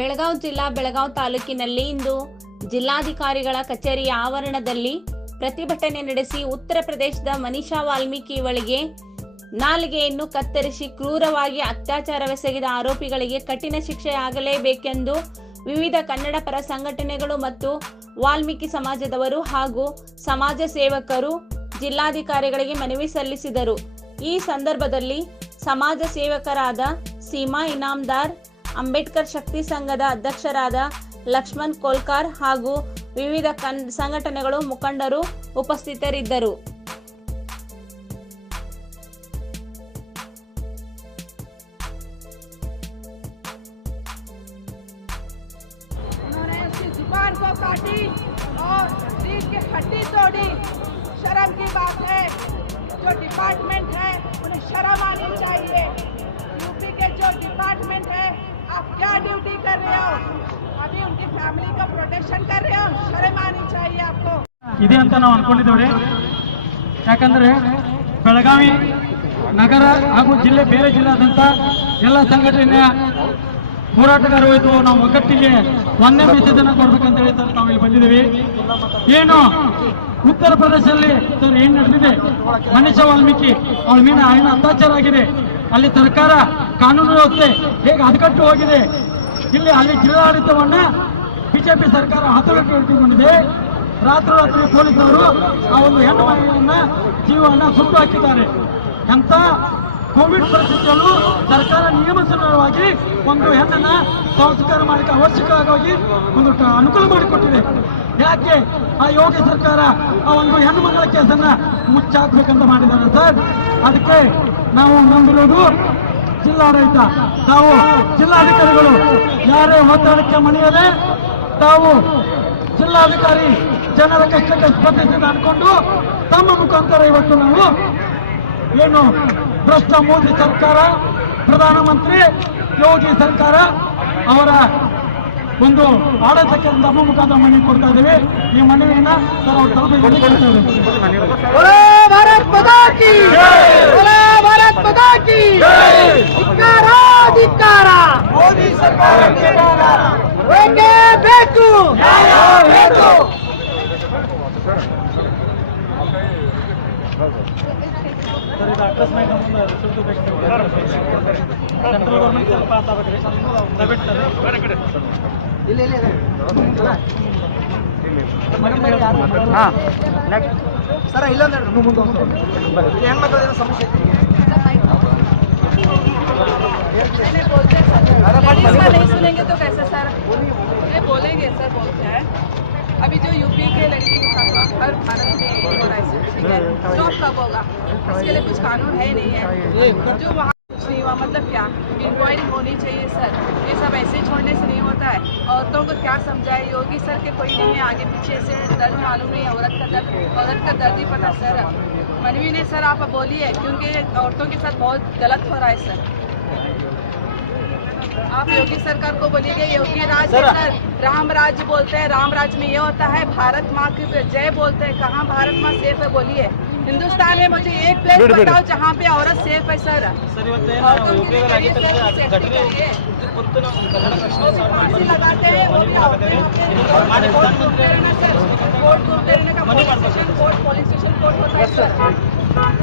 ಬೆಳಗಾವಿ ಜಿಲ್ಲಾ ಬೆಳಗಾವಿ ತಾಲೂಕಿನಲ್ಲಿ ಇಂದು ಜಿಲ್ಲಾಧಿಕಾರಿಗಳ ಕಚೇರಿಯ ಆವರಣದಲ್ಲಿ ಪ್ರತಿಭಟನೆ ನಡೆಸಿ ಉತ್ತರ ಪ್ರದೇಶದ ಮನೀಷಾ ವಾಲ್ಮೀಕಿ ಇವಳಿಗೆ ನಾಲಿಗೆಯನ್ನು ಕತ್ತರಿಸಿ ಕ್ರೂರವಾಗಿ ಅತ್ಯಾಚಾರವೆಸಗಿದ ಆರೋಪಿಗಳಿಗೆ ಕಠಿಣ ಶಿಕ್ಷೆ ಆಗಲೇಬೇಕೆಂದು ವಿವಿಧ ಕನ್ನಡ ಪರ ಸಂಘಟನೆಗಳು ಮತ್ತು ವಾಲ್ಮೀಕಿ ಸಮಾಜದವರು ಹಾಗೂ ಸಮಾಜ ಸೇವಕರು ಜಿಲ್ಲಾಧಿಕಾರಿಗಳಿಗೆ ಮನವಿ ಸಲ್ಲಿಸಿದರು. ಈ ಸಂದರ್ಭದಲ್ಲಿ ಸಮಾಜ ಸೇವಕರಾದ ಸೀಮಾ ಇನಾಮದಾರ್, ಅಂಬೇಡ್ಕರ್ ಶಕ್ತಿ ಸಂಘದ ಅಧ್ಯಕ್ಷರಾದ ಲಕ್ಷ್ಮಣ್ ಕೋಲ್ಕಾರ್ ಹಾಗೂ ವಿವಿಧ ಸಂಘಟನೆಗಳು ಮುಖಂಡರು ಉಪಸ್ಥಿತರಿದ್ದರು. जुबान को काटी और रीढ़ की हड्डी तोड़ी। शर्म की बात है, जो डिपार्टमेंट है उन्हें शर्म आनी चाहिए। यूपी के जो डिपार्टमेंट है, आप क्या ड्यूटी कर रहे हो? अभी उनकी फैमिली का प्रोटेक्शन कर रहे हो, शर्म आनी चाहिए आपको। ಇದೆ ಅಂತ ನಾವು ಅನ್ಕೊಂಡಿದ್ದೇವೆ. ಯಾಕಂದ್ರೆ ಬೆಳಗಾವಿ ನಗರ ಹಾಗೂ ಜಿಲ್ಲೆ ಬೇರೆ ಜಿಲ್ಲಾದಂತ ಎಲ್ಲ ಸಂಘಟನೆಯ ಹೋರಾಟಗಾರರು ಇದ್ದು ನಾವು ಒಗ್ಗಟ್ಟಿಗೆ ಒಂದೇ ಮೆಸೇಜ್ ಅನ್ನು ಕೊಡ್ಬೇಕಂತ ಹೇಳಿ ನಾವು ಇಲ್ಲಿ ಬಂದಿದ್ದೀವಿ. ಏನು ಉತ್ತರ ಪ್ರದೇಶದಲ್ಲಿ ಏನ್ ನಡೆದಿದೆ, ಮನೀಷಾ ವಾಲ್ಮೀಕಿ ಅವಳ ಮೇಲೆ ಅತ್ಯಾಚಾರ ಆಗಿದೆ. ಅಲ್ಲಿ ಸರ್ಕಾರ ಕಾನೂನು ವ್ಯವಸ್ಥೆ ಹೇಗೆ ಹದಗೆಟ್ಟು ಹೋಗಿದೆ. ಅಲ್ಲಿ ಜಿಲ್ಲಾಡಳಿತವನ್ನ ಬಿಜೆಪಿ ಸರ್ಕಾರ ಹತೋಟಿಗೆ ಇಟ್ಟುಕೊಂಡಿದೆ. ರಾತ್ರಿ ಪೊಲೀಸರು ಆ ಒಂದು ಹೆಣ್ಣು ಮಗುವಿನ ಜೀವನ ಸುಟ್ಟು ಹಾಕಿದ್ದಾರೆ. ಎಂತ ಕೋವಿಡ್ ಪರಿಸ್ಥಿತಿಯಲ್ಲೂ ಸರ್ಕಾರ ನಿಯಮಾನುಸಾರವಾಗಿ ಒಂದು ಹೆಣ್ಣನ್ನ ಸಂಸ್ಕಾರ ಮಾಡಲಿಕ್ಕೆ ಅವಶ್ಯಕವಾಗಿ ಒಂದು ಅನುಕೂಲ ಮಾಡಿಕೊಟ್ಟಿದೆ. ಯಾಕೆ ಆ ಯೋಗಿ ಸರ್ಕಾರ ಆ ಒಂದು ಹೆಣ್ಣು ಮಗಳ ಕೇಸನ್ನ ಮುಚ್ಚಾಕ್ಬೇಕಂತ ಮಾಡಿದ್ದಾರೆ ಸರ್. ಅದಕ್ಕೆ ನಾವು ನಂಬಿರುವುದು ಜಿಲ್ಲಾಡಳಿತ, ತಾವು ಜಿಲ್ಲಾಧಿಕಾರಿಗಳು ಯಾರೇ ಒತ್ತಡಕ್ಕೆ ಮಣಿಯದೆ ತಾವು ಜಿಲ್ಲಾಧಿಕಾರಿ ಜನರ ಕಷ್ಟಕ್ಕೆ ಸ್ಪಂದಿಸಿದ ಅನ್ಕೊಂಡು ತಮ್ಮ ಮುಖಾಂತರ ಇವತ್ತು ನಾವು ಏನು ಭ್ರಷ್ಟ ಮೋದಿ ಸರ್ಕಾರ, ಪ್ರಧಾನಮಂತ್ರಿ ಯೋಗಿ ಸರ್ಕಾರ ಅವರ ಒಂದು ಆಡಳಿತಕ್ಕೆ ನಮ್ಮ ಮುಖಾಂತರ ಮನವಿ ಕೊಡ್ತಾ ಇದ್ದೇವೆ. ಈ ಮನವಿಯನ್ನ ಸರ್ ಅವರು ಮೋದಿ ಸರ್ಕಾರಕ್ಕೆ ಬೇಕು. ಸೆಂಟ್ರಲ್ ಗೌರ್ಮೆಂಟ್ ಸ್ವಲ್ಪ ಪ್ರೈವೇಟ್ ಸರ್ ಇಲ್ಲೊಂದು ಹೆಣ್ಮಕ್ಳ ಸಮಸ್ಯೆ नहीं सुनेंगे तो कैसे सर? ये बोलेंगे सर, बोलते हैं अभी जो यूपी के लड़की के साथ हर भारत में हो रहा है, ठीक है, जॉब कब होगा? इसके लिए कुछ कानून है नहीं है जो वहाँ नहीं हुआ। मतलब क्या इंक्वायरी होनी चाहिए सर, ये सब ऐसे छोड़ने से नहीं होता है। औरतों को क्या समझाए, योगी सर के कोई नहीं है, आगे पीछे से दर्द मालूम नहीं है, औरत का दर्द ही पता सर। मनवी ने सर आप बोलिए, क्योंकि औरतों के साथ बहुत गलत हो रहा है सर। आप योगी सरकार को बोलिए योगी राज है सर, राम राज्य बोलते हैं, राम राज्य में ये होता है, भारत माँ की जय बोलते हैं, कहाँ भारत माँ सेफ है बोलिए? हिंदुस्तान में मुझे एक प्लेस बताओ जहाँ पे औरत सेफ है सर। लगाते हैं कोर्ट पुलिस स्टेशन कोर्ट होता है सर।